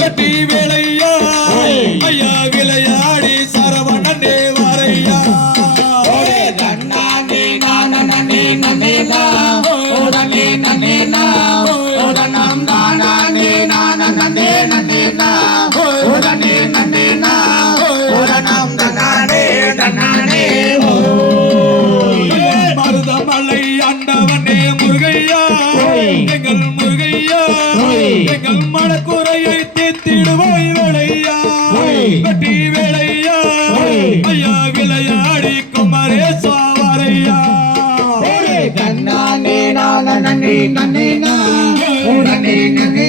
கட்டி எங்கள் மனக்குறையை தீத்திடுவோய் வேலையா கட்டி வேலையா. ஐயா விளையாடி குமரே சாவரையா. கண்ணானே நான் நன்றி நன்றி நான் நன்றி நன்றி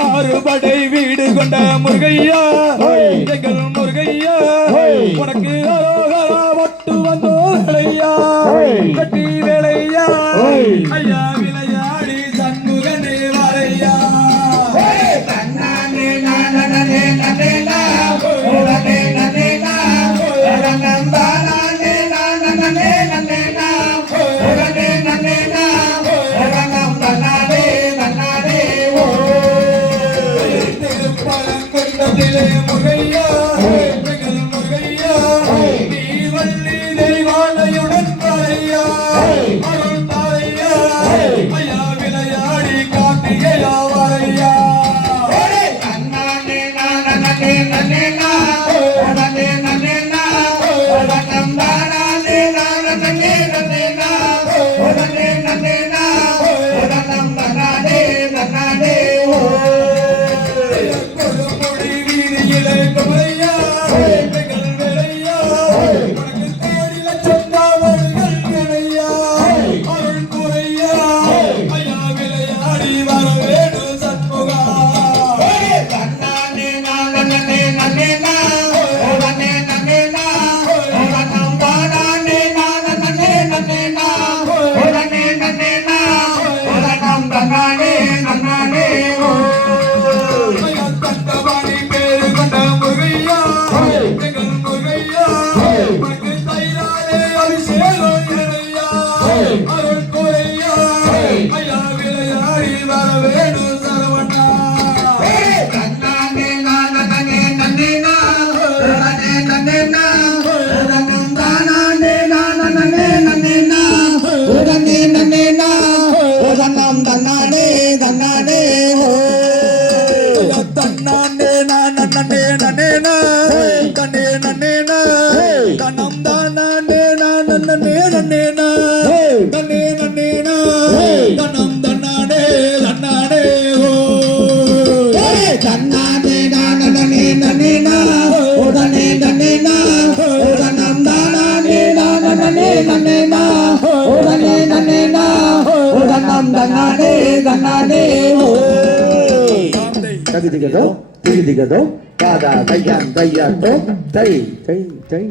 அறுபடை வீடு கொண்ட முருகையா எங்கள் முருகையா உனக்கு ஆரோ no, no. ನನ್ನೇ ನನ್ನೇನ ನನ್ನೇ ನನ್ನೇನ ದನಂ ದನ್ನಾಡೆ ದನ್ನಾಡೆ ಓ ದನ್ನಾಡೆ ದಾನನೇ ನನ್ನೇನ ಓದನೆ ದನ್ನೇನ ಓದನಂ ದಾನೇ ನನ್ನೇ ನನ್ನೇನ ಓದನೆ ನನ್ನೇನ ಓದನಂ ದನ್ನಾಡೆ ದನ್ನಾಡೆ ಓ ಕದಿ ದಿಗದು ತಿಗಿ ದಿಗದು ಕಾದ ದಯ್ಯಾನ್ ದಯ್ಯಾನ್ ದೈ ದೈ ದೈ